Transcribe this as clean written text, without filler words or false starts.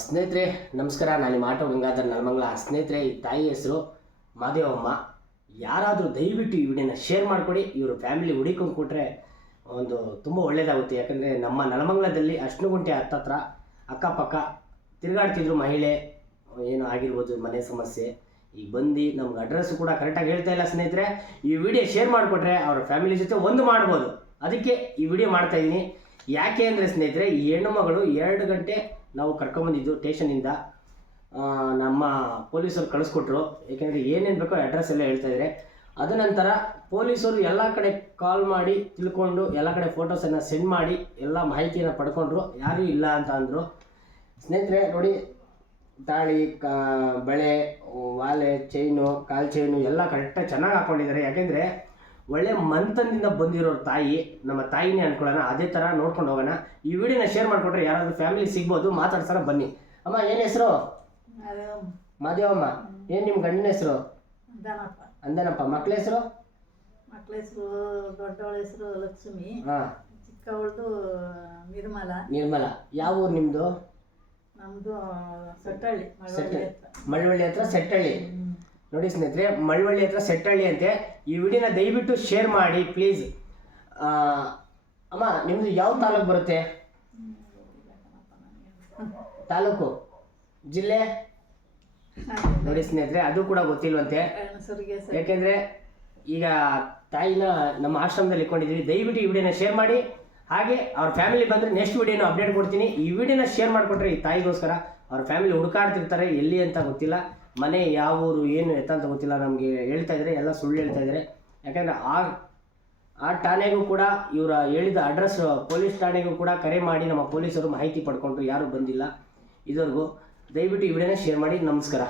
ಸ್ನೇಹಿತರೆ ನಮಸ್ಕಾರ. ನಾನು ನಿಮ್ಮ ಆಟೋ ಗಂಗಾಧರ್ ನಲಮಂಗಲ. ಸ್ನೇಹಿತರೆ, ಈ ತಾಯಿ ಹೆಸರು ಮಾದೇವಮ್ಮ. ಯಾರಾದರೂ ದಯವಿಟ್ಟು ಈ ವಿಡಿಯೋನ ಶೇರ್ ಮಾಡಿಕೊಡಿ. ಇವರು ಫ್ಯಾಮಿಲಿ ಹುಡುಕೊಂಡು ಕೊಟ್ಟರೆ ಒಂದು ತುಂಬ ಒಳ್ಳೆಯದಾಗುತ್ತೆ. ಯಾಕಂದರೆ ನಮ್ಮ ನಲಮಂಗಲದಲ್ಲಿ ಅಶ್ನಗುಂಟೆ ಹತ್ತತ್ರ ಅಕ್ಕಪಕ್ಕ ತಿರುಗಾಡ್ತಿದ್ರು ಮಹಿಳೆ, ಏನು ಆಗಿರ್ಬೋದು ಮನೆ ಸಮಸ್ಯೆ. ಈಗ ಬಂದು ನಮ್ಗೆ ಅಡ್ರೆಸ್ಸು ಕೂಡ ಕರೆಕ್ಟಾಗಿ ಹೇಳ್ತಾ ಇಲ್ಲ. ಸ್ನೇಹಿತರೆ, ಈ ವಿಡಿಯೋ ಶೇರ್ ಮಾಡಿಕೊಟ್ರೆ ಅವ್ರ ಫ್ಯಾಮಿಲಿ ಜೊತೆ ಒಂದು ಮಾಡ್ಬೋದು. ಅದಕ್ಕೆ ಈ ವಿಡಿಯೋ ಮಾಡ್ತಾಯಿದ್ದೀನಿ. ಯಾಕೆ ಅಂದರೆ ಸ್ನೇಹಿತರೆ, ಈ ಹೆಣ್ಣು ಮಗಳು 2 ಗಂಟೆ ನಾವು ಕರ್ಕೊಂಬಂದಿದ್ದು ಸ್ಟೇಷನಿಂದ. ನಮ್ಮ ಪೊಲೀಸರು ಕಳಿಸ್ಕೊಟ್ರು. ಏಕೆಂದರೆ ಏನೇನು ಬೇಕೋ ಅಡ್ರೆಸ್ ಎಲ್ಲ ಹೇಳ್ತಾಯಿದ್ದಾರೆ. ಅದ ನಂತರ ಪೊಲೀಸರು ಎಲ್ಲ ಕಡೆ ಕಾಲ್ ಮಾಡಿ ತಿಳ್ಕೊಂಡು ಎಲ್ಲ ಕಡೆ ಫೋಟೋಸನ್ನು ಸೆಂಡ್ ಮಾಡಿ ಎಲ್ಲ ಮಾಹಿತಿಯನ್ನು ಪಡ್ಕೊಂಡ್ರು. ಯಾರೂ ಇಲ್ಲ ಅಂತ ಅಂದರು. ಸ್ನೇಹಿತರೆ ನೋಡಿ, ತಾಳಿ, ಬಳೆ, ವಾಲೆ, ಚೈನು, ಕಾಲು ಚೈನು ಎಲ್ಲ ಕರೆಕ್ಟಾಗಿ ಚೆನ್ನಾಗಿ ಹಾಕ್ಕೊಂಡಿದ್ದಾರೆ. ಯಾಕೆಂದರೆ ಒಳ್ಳೆ ಮಂತನದಿಂದ ಬಂದಿರೋ ತಾಯಿ, ನಮ್ಮ ತಾಯಿನೇ ಅನ್ಕೊಳ್ಳೋಣ. ಅದೇ ಥರ ನೋಡ್ಕೊಂಡು ಹೋಗೋಣ. ಈ ವಿಡಿಯೋನ ಶೇರ್ ಮಾಡಿಕೊಟ್ರೆ ಯಾರಾದರೂ ಫ್ಯಾಮಿಲಿ ಸಿಗ್ಬೋದು. ಮಾತಾಡ್ಸೋಣ ಬನ್ನಿ. ಅಮ್ಮ, ಏನು ಹೆಸರು? ಮಾದೇವಮ್ಮ. ಏನು ನಿಮ್ಮ ಗಂಡನ ಹೆಸರು? ಅಂದನಪ್ಪ. ಮಕ್ಳ ಹೆಸರು? ಮಕ್ಳ ಹೆಸರು ದೊಡ್ಡವಳ ಹೆಸರು ಲಕ್ಷ್ಮಿ, ಹಾಂ. ಚಿಕ್ಕವಳದು ನಿರ್ಮಲ. ನಿರ್ಮಲ. ಯಾವ ಊರು ನಿಮ್ಮದು? ನಮ್ಮದು ಸೆಟ್ಟಳ್ಳಿ, ಮಳವಳ್ಳಿ ಹತ್ರ ಸೆಟ್ಟಳ್ಳಿ. ನೋಡಿ ಸ್ನೇಹಿತರೆ, ಮಳವಳ್ಳಿ ಹತ್ರ ಸೆಟ್ಟಳ್ಳಿ ಅಂತೆ. ಈ ವಿಡಿಯೋನ ದಯವಿಟ್ಟು ಶೇರ್ ಮಾಡಿ ಪ್ಲೀಸ್. ಅಮ್ಮ, ನಿಮ್ಮದು ಯಾವ ತಾಲೂಕು ಬರುತ್ತೆ? ತಾಲೂಕು, ಜಿಲ್ಲೆ ನೋಡಿ ಸ್ನೇಹಿತರೆ, ಅದು ಕೂಡ ಗೊತ್ತಿಲ್ವಂತೆ. ಯಾಕೆಂದರೆ ಈಗ ತಾಯಿನ ನಮ್ಮ ಆಶ್ರಮದಲ್ಲಿ ಇಟ್ಕೊಂಡಿದ್ದೀವಿ. ದಯವಿಟ್ಟು ಈ ವಿಡಿಯೋನ ಶೇರ್ ಮಾಡಿ. ಹಾಗೆ ಅವ್ರ ಫ್ಯಾಮಿಲಿ ಬಂದರೆ ನೆಕ್ಸ್ಟ್ ವಿಡಿಯೋನ ಅಪ್ಡೇಟ್ ಕೊಡ್ತೀನಿ. ಈ ವಿಡಿಯೋನ ಶೇರ್ ಮಾಡಿಕೊಟ್ರೆ ಈ ತಾಯಿಗೋಸ್ಕರ. ಅವ್ರ ಫ್ಯಾಮಿಲಿ ಹುಡುಕಾಡ್ತಿರ್ತಾರೆ, ಎಲ್ಲಿ ಅಂತ ಗೊತ್ತಿಲ್ಲ, ಮನೆ ಯಾವ ಊರು ಏನು ಎತ್ತ ಅಂತ ಗೊತ್ತಿಲ್ಲ. ನಮಗೆ ಹೇಳ್ತಾ ಇದ್ದಾರೆ, ಎಲ್ಲ ಸುಳ್ಳು ಹೇಳ್ತಾ ಇದ್ದಾರೆ. ಯಾಕಂದರೆ ಆ ಠಾಣೆಗೂ ಕೂಡ ಇವರ ಹೇಳಿದ ಅಡ್ರೆಸ್ ಪೊಲೀಸ್ ಠಾಣೆಗೂ ಕೂಡ ಕರೆ ಮಾಡಿ ನಮ್ಮ ಪೊಲೀಸರು ಮಾಹಿತಿ ಪಡ್ಕೊಂಡ್ರು. ಯಾರೂ ಬಂದಿಲ್ಲ ಇದುವರೆಗೂ. ದಯವಿಟ್ಟು ಈ ವಿಡಿಯೋನ ಶೇರ್ ಮಾಡಿ. ನಮಸ್ಕಾರ.